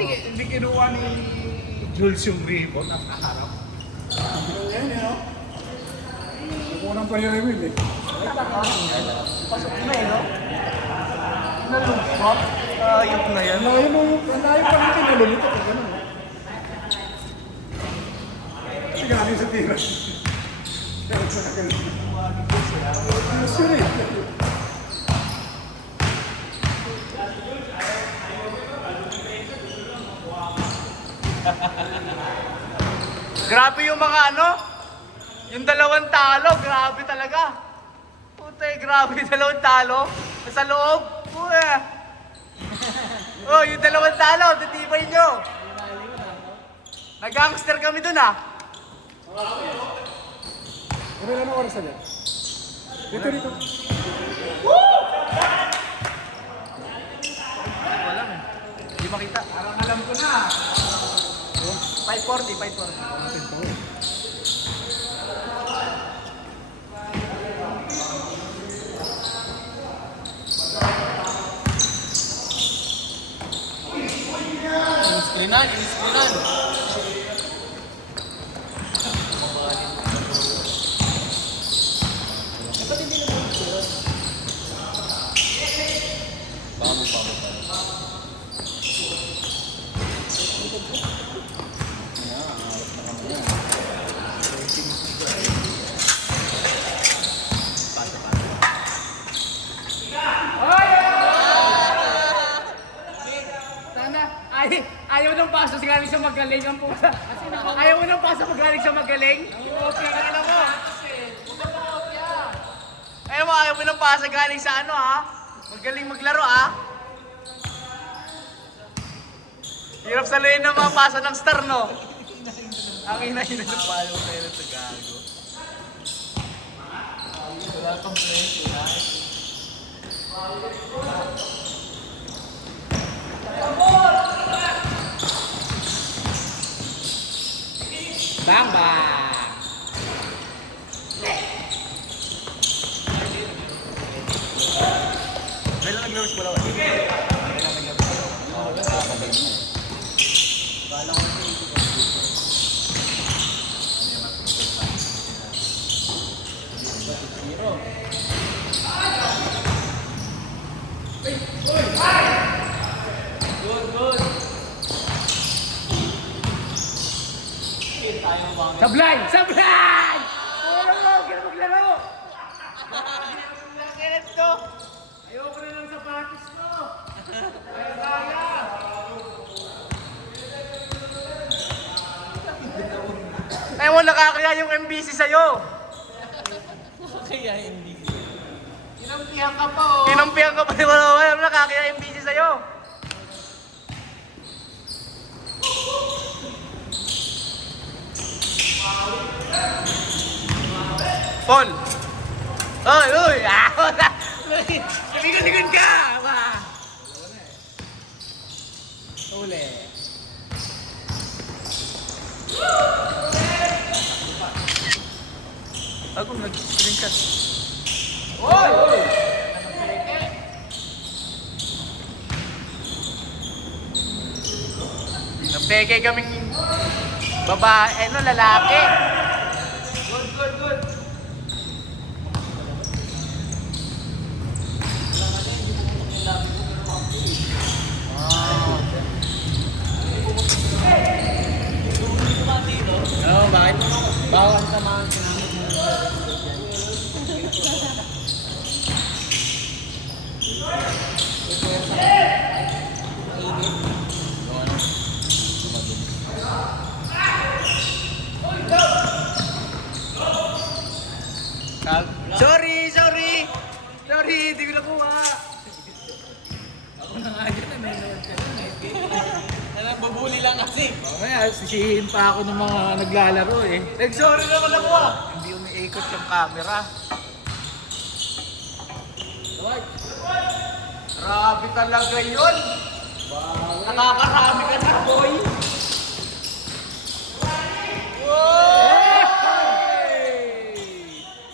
Hindi kinuha ni Jules yung ribbon at kaharap. Yan eh, no? Kukunang pa yung reveal eh. Pasok na eh, no? Nalungkot. Ayok na yan. Layo pa rin kinalulito ko, gano'n. Kasi galing sa tira. Kaya sa nagal. Sure eh. Grabe yung mga ano, yung dalawang talo, grabe talaga. Puta, grabe yung dalawang talo. Sa loob, puta. Oh, yung dalawang talo, titibay nyo. Nag-gangster kami dun ah. Ano lang ang oras na dyan? Dito. Wala eh. Hindi makita. Parang alam ko na. 540, 540. Iniskrinan. Ayaw nang paso sa galing sa magaling ang pusa. Ayaw mo nang paso pag galing sa magaling? Okay, alam mo. Ayaw mo nang pasa galing sa ano ha? Magaling maglaro ha? Hirap saluhin ng mga pasa ng star no? Ang ina-ina ng palo tayo sa gago. Wala pang preso ha? Bang bang! Kailan naglaro si Balawan? Sablay! Sablay! Ano mo? Kaya maglaro! Kailan to? Ayoko na ng sapatos ko! Ayaw kaya! Ayaw mo nakakaya yung MBC sa'yo. Inampihan ka pa oh! Kinampihan ka pa ni Balawan. Ayaw mo nakakaya yung MBC sa'yo. Paul! Oy! Uy! Ligon-ligon ka! Uli. Ako nag-screen ka. Napeke kaming babae, lalaki. Good. Oo, bakit? Bawal sa mga sinamit mo. Sorry, hindi ko nakuha. Ako na nga dyan, nanonood ka na. Nagbabuli lang kasi. Kaya sisihin pa ako ng mga naglalaro eh. Nag-sorry naman ako ah. Hindi umiikot yung camera. Grabe talaga yun. Nakakarami ka na, boy.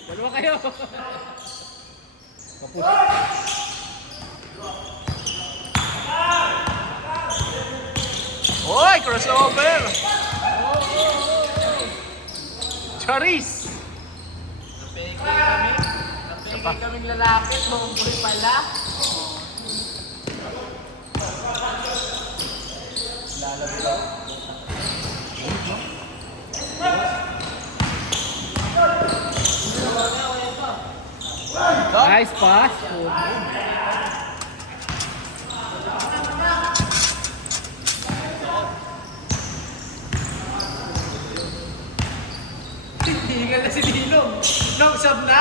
Dalawa kayo. crossover! Charis! Napigay kaming lalaki, homeboy pala. Nice pass. Tinggal na si Dilong. Nong-sub na?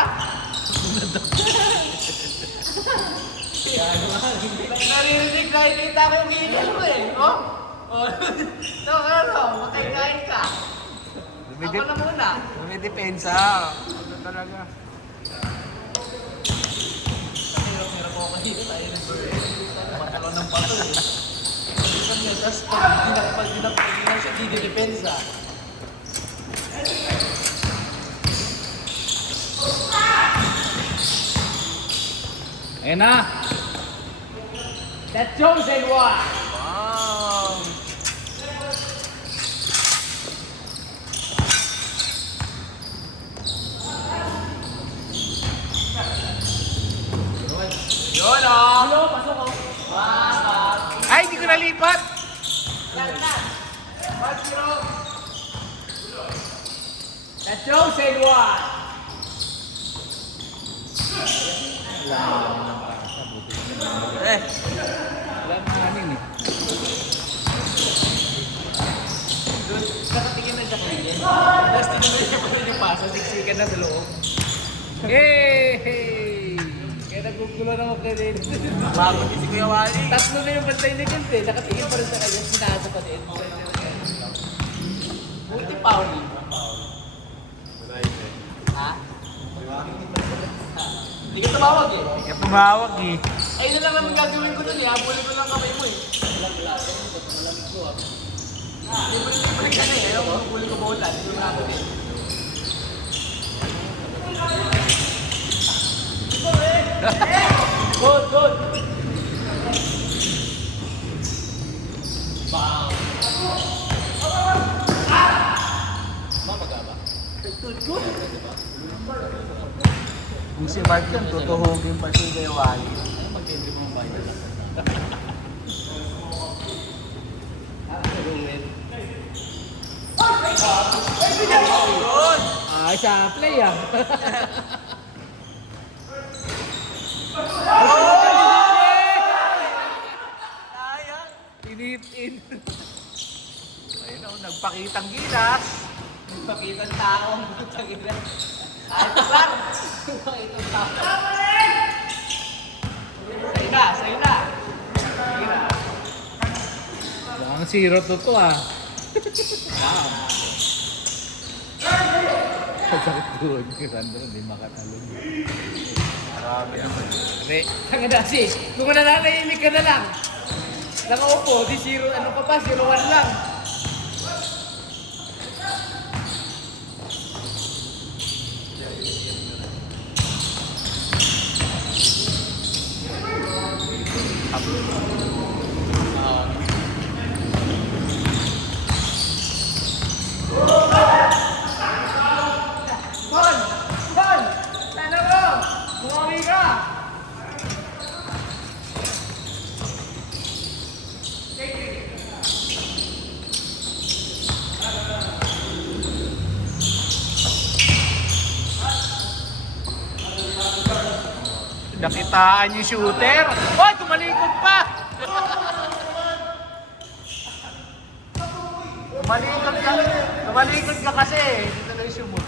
Naririnig, nakikita ko yung gilid mo eh. Oh? Oh. No, ano? Makikain ka. Ako na muna. Dumidepensa. Ano talaga? Matalo ng bato eh. Tapos pag dinapag siya, di depensa. Ayan na! That chosen one! Wow! Yun oh! Hello, pasok ko. Ay, hindi ko nalipat! That chosen one! Eh, Wala na anin eh. Nakatingin na siya kanina. Tapos tinamay niya pa rin yung paso, siksikan na sa loob. Yay! Kaya nagugulo na ako kay Rin. bago din si Kuya Wally. Tatlo na yung bantay ni Kent eh. Nakatingin pa rin sa kanya. Sinasa pa din. Buti Pauli. Ha? Hindi ka tumawag eh. Hindi ka tumawag eh. Ay, na lang naman gagawin ko dun eh. Habulin ko lang kamay mo eh. Libre ka na eh. Ayaw, habulin ko bola. Hindi ko na ako eh. Good, good. Bang. Mamagaba. Good. Kung si Mark yung tutuhugin pa si Kuya Wally. Mag-entry mo ng bayan. Yun! Ay, sa play ah. Sayang! Inip-in. Ayun oh, nagpakitang gilas. Pakitang tao. Ay, lang. Pakitang tao. Sa'yo na. Ang zero to ah. Sakit doon. Random, hindi makatalon. Marami naman. Re, tanga na si. Kung nananahimik ka na lang. Nakaupo, di zero, ano ka pa, 0-1 lang. Bon! Bon! Sana mo! Bumawi ka! Nakitaan yung shooter. Hoy, tumalikod pa! Tumalikod ka kasi. Dito na yung sumot.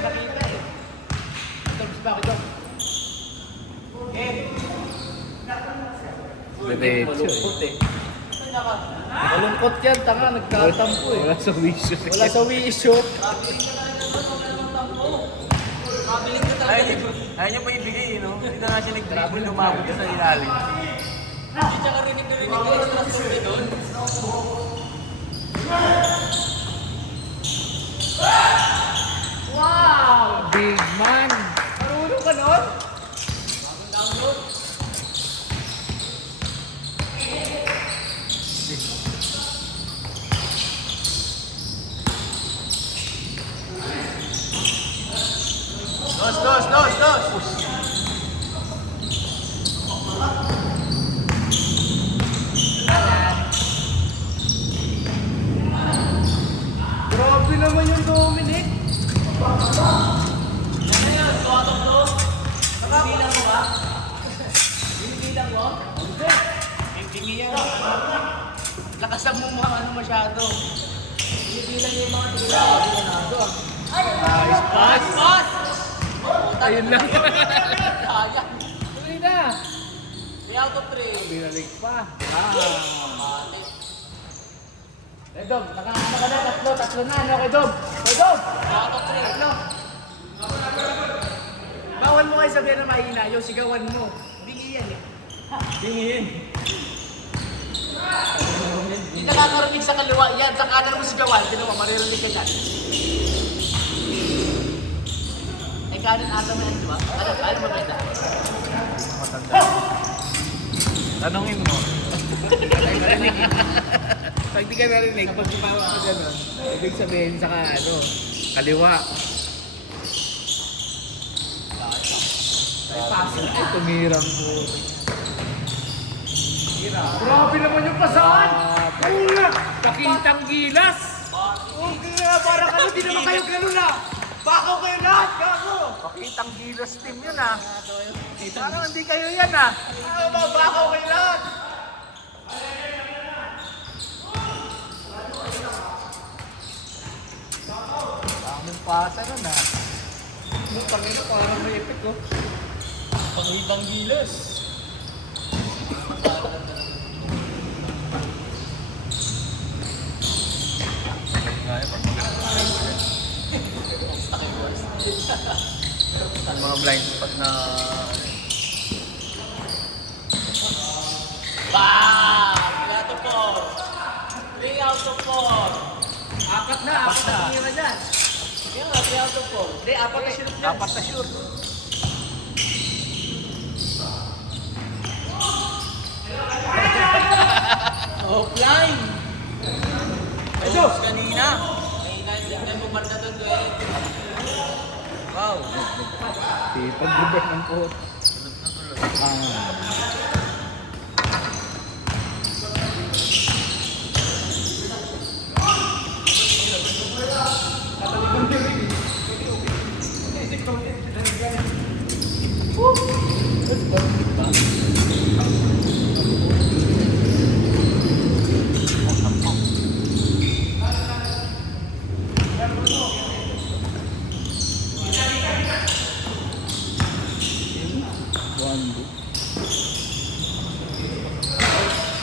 Nakita eh. Tapos bakit daw? Diretso eh. Malungkot yan, tanga, nagtatampo eh. Wala sa wisyo. Wala sa wisyo. Ayaw niya pa ibigay, no? Hindi na nga siya nag-dribble, lumabot ka sa ilalim. Hindi siya karinig ka extra story doon. Wow! Big man! Marunong ka nun? Download. isa mo ano masyado. Binibilang niya yung mga tira. Nice pass. Pass! Ayun lang. Kaya. Tuloy na. 3 out of 3. Binalik pa. Mati. Dom, nakaano ka na, tatlo na, ano kay Dom? Kay Dom! 3 out of 3. Tatlo. Bawal mo kayo sabihin na mahina, yung sigawan mo. Bingi yan eh. Tingin. Hindi ka nakakarinig sa kaliwa. Yan, sa kanan mo sigawan. Ginawa, maririnig ka dyan. Ay, kanan ata mo yan, di ba? Ano maganda? Tanongin mo. Ay, narinig. Pag di ka narinig, pag tumawa ka gano'n, ibig sabihin sa kaliwa. Ay, paso. Ay, tumirang po. Grabe naman yung pasaan! Una! Pakitang gilas! Okay nga, parang ano, di naman kayo gano'n na! Bakaw kayo lahat, gago! Pakitang gilas team yun ah. Parang hindi kayo yan ah. Ano ba, bakaw kayo lahat! Daming pasa nun ah. Ano, pangino, parang may epic oh. Pangwitang gilas. Mga blind spot na... Bam! 3 out of 4. 3 out of 4. Apat na tira dyan. Yan nga, 3 out of 4. Hindi, apat na shoot yan. Apat na shoot. Offline! Ito! Kanina! Kanina yung may bumanda doon doon. Wow! Pag-reverse ng court.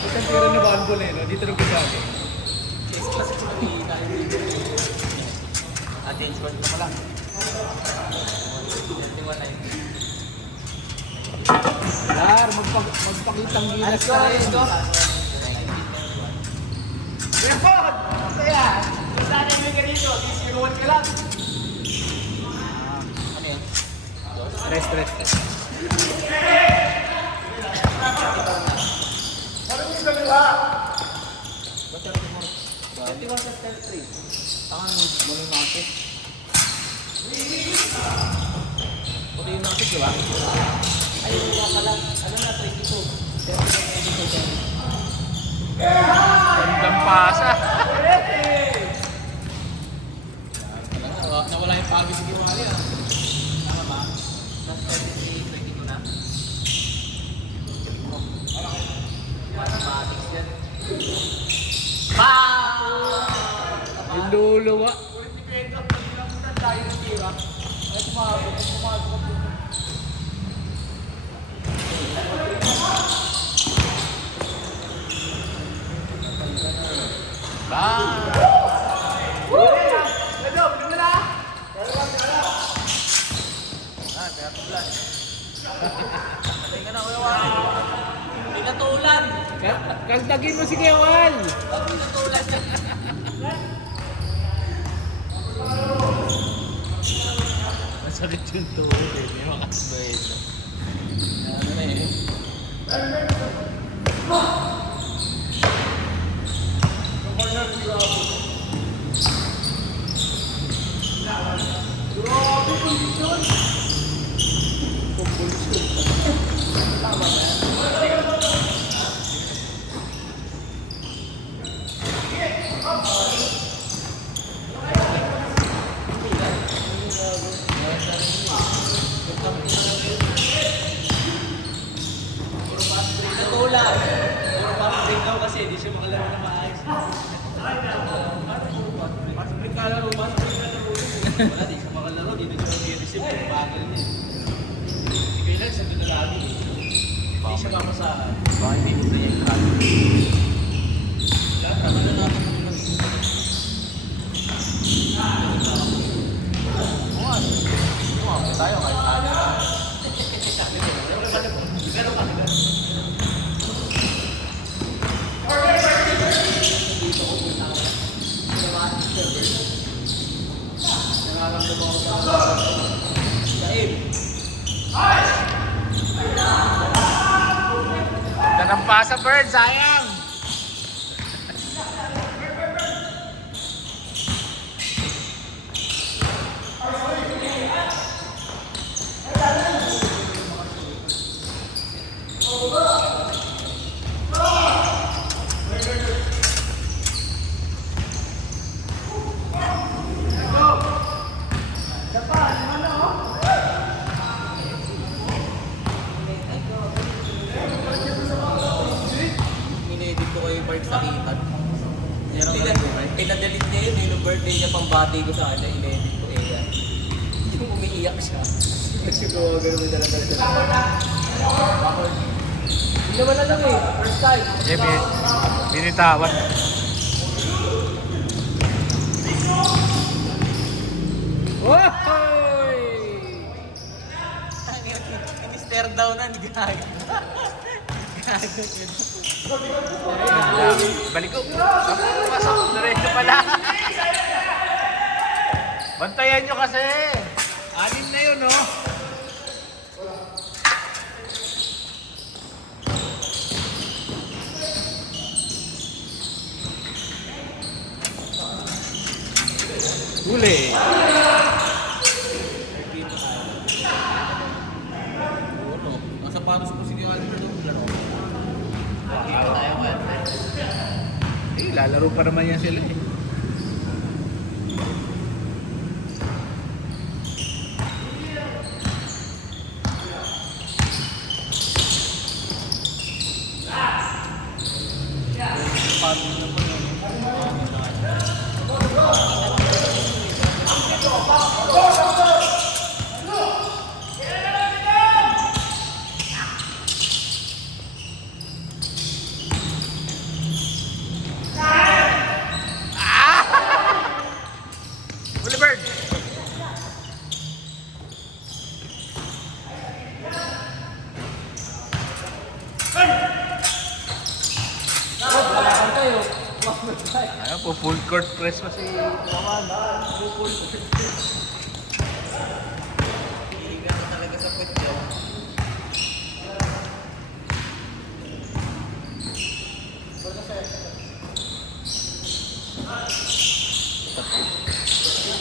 Isang tira na ball eh, no? Dito rin kasama. James Bond na pala. Lar, magpakitang gilas ka rin. Report! Kaya, sana yung may ganito, tisiruan ka lang. Ano yan? Rest. Tangan mo, muli natin. Muli natin, di ba? Ayun nga pala, ano na, 32. Gandang pasa. Nawala yung pagod si Kimali, ah. Tama ba? Last 32 na. Mathematics yan. Yung luluwa. Pinatulan! Kaldagin mo si Kewal. Pinatulan yan. Masakit yung tuhod eh. May makasbay. Ano na eh? Wala, di siya makalaro. Di na siya mag-receive. Bagal niya. Si Kailan, sa doon na lagi. Hindi siya mamasahan. Baka hindi mo na yung cut. Lahat, tama na natin kung lang. Buwan tayo kahit ano. Pero pa, Ganda ng pasa, Bird. Sayang. in-edit ko kayo part sa kitan. Pinadelete niya yun, yung birthday niya pang bati ko sa kanya, in-edit ko eh yan. Yung umiiyak siya. Nagsigawa ganun may dala-dala siya. Backward. Hindi naman alam eh, first time. Binitawan. Woy! Stare down na, hindi gago. Gago yun. Balik ko. Pasok. Diretso pala. Bantayan nyo kasi. Anin na yun, no? Huli. Nasa panos po si Oliver doon, laro. Nakikita tayo man. Lalaro pa naman yan sila eh. Huli, Bird. Ayun po, full court press pa si Rawan. Hihiga ka talaga sa puwet yun.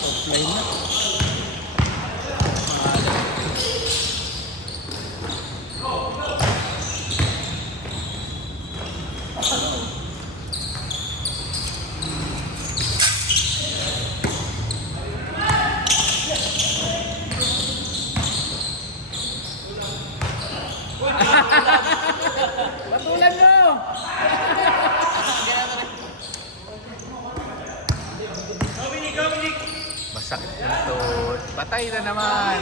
Offline na. Patulan mo! Masakit ng tuhod. Patay na naman.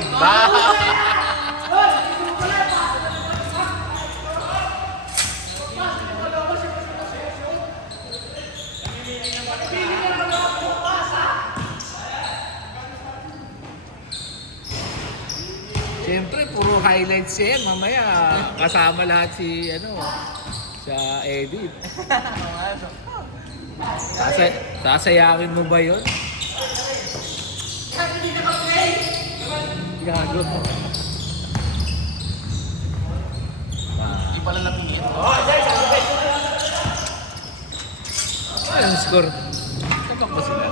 Siyempre, puro highlights yan. Mamaya, kasama lahat si, sa edit. Sasayakin mo ba yun? Gago. Hindi pala napingin. Anong score? Tapak ba sila?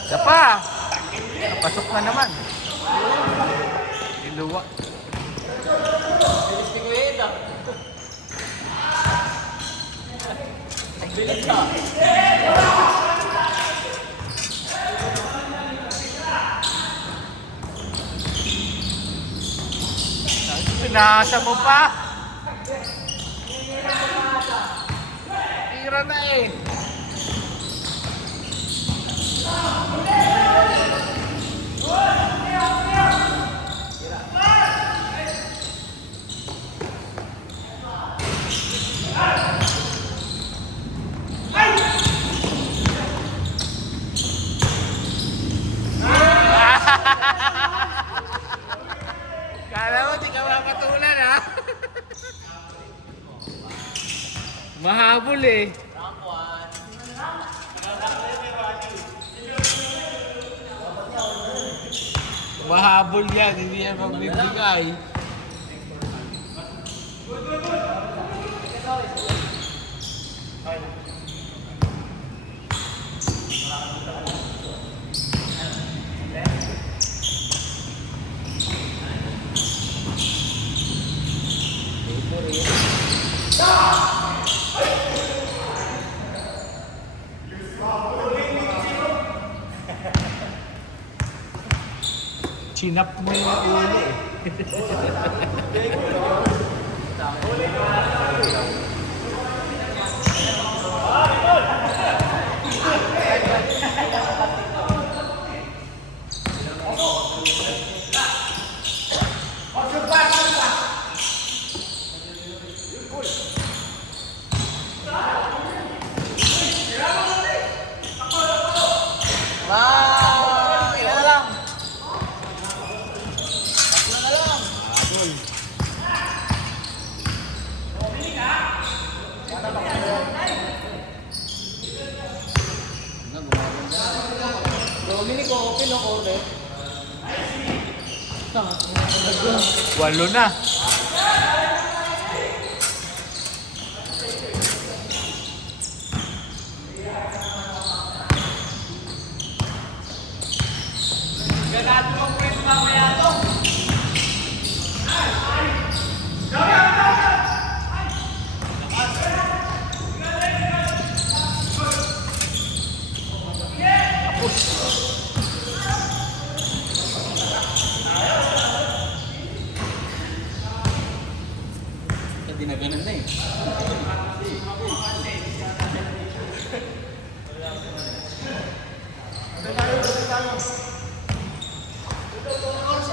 Isa pa! Pasok na naman. Iluwa. Bilis ni Kuweta. Bilis ka. Pinasa mo pa! Tira na eh! Mahabol eh. Mahabol yan, hindi yan magbibigay. Chinap mo yung ulo eh. Ilan na lang? Dominic, open ang order. Walo na. Gagado ang pwede mamaya to. Hindi na ganun na eh.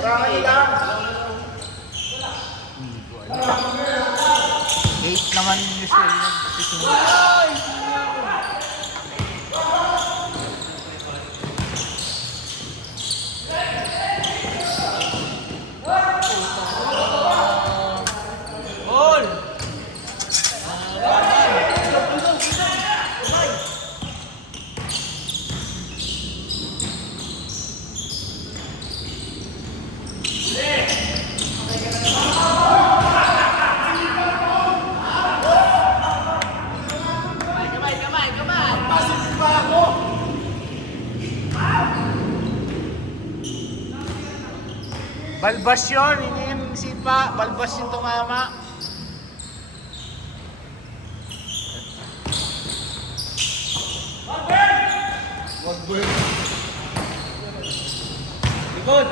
Marami lang. 8 naman usually nagsisimula. Gol! Balbas yun, hindi yun sipa. Balbas yung tumama. Likod!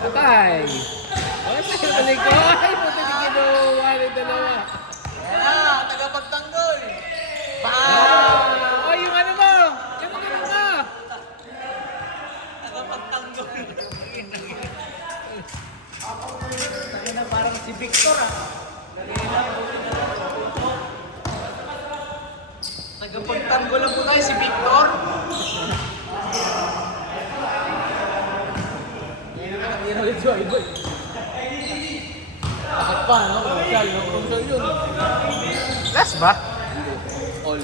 Atay! Ay, balik ko. Ay, puti ni ginawa ng dalawa. Ah, tagapagtanggol! Oh, yung ano mo? Yung ano mo? Tagapagtanggol! Kaya parang si Victor ah. Tagapagtanggol lang po tayo si Victor. Hindi na ulit siya, iba eh. Bakit pa, no? Commercial, no? Commercial yun. Last ba? All.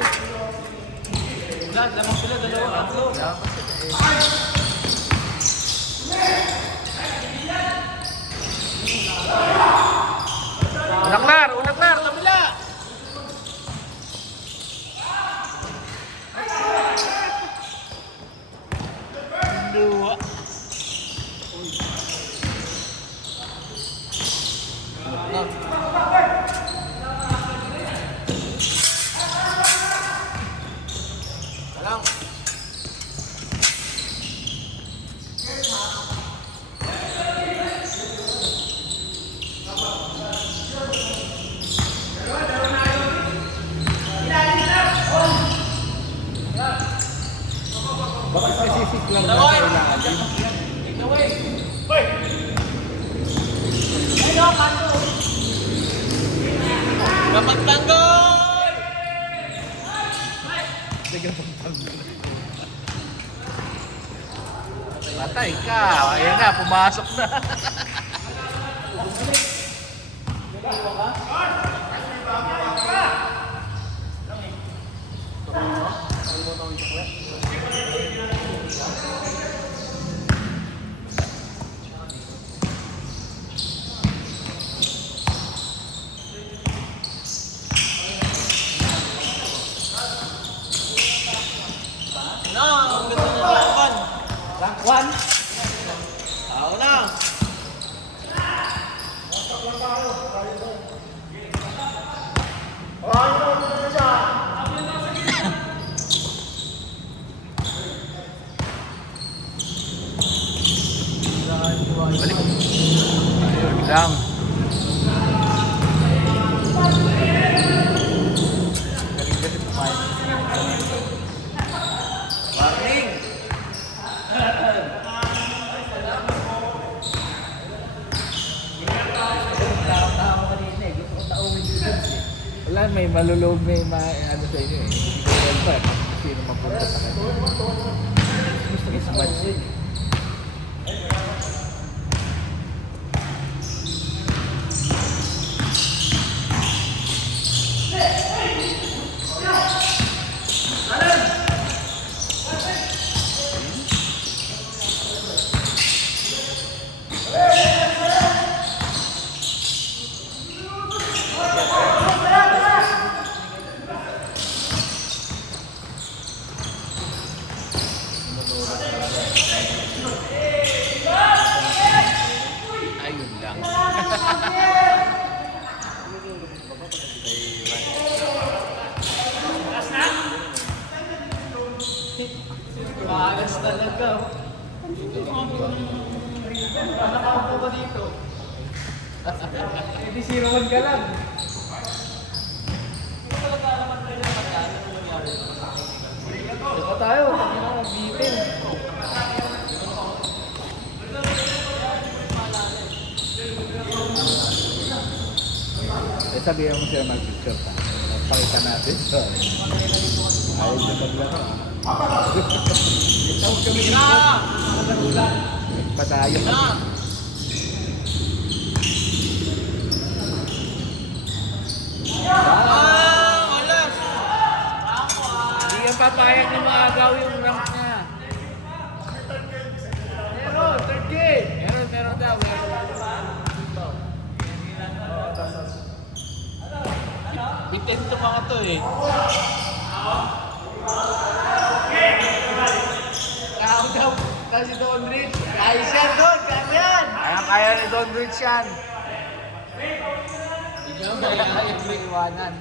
Lahat, lamang sila, dalawa, tatlo. Unaklar, unaklar, kabila. Dua. Alam. Baka specific lang na kailangan. Dapat tanggol! Patay ka. Ayan na, pumasok na. Rank 1. Ako na. Balik. Ayun lang. Galing kasi pumayag. Warning! Wala, may maluloob, may ano sa inyo eh. Hindi ko well pa. Sino mapunta sa kanya. Gusto ko sa match yun eh. Ayun lang. Maayos talaga. Nakaupo ka dito. Hindi 0-1 ka lang. Ito tayo. Bitin. Sabihin mo sila mag-picture pa. Pakita natin. Ayaw na maglaro. Tawag kami dito. Padayo ka. Hindi yan papayag na maagaw yung rank niya. Meron, third game. Meron daw. Bitin to mga to eh. Kaya daw, kasi Don Rich. Kaya siya doon, kaya yan. Kaya ni Don Rich yan. Ikaw, kaya may iwanan.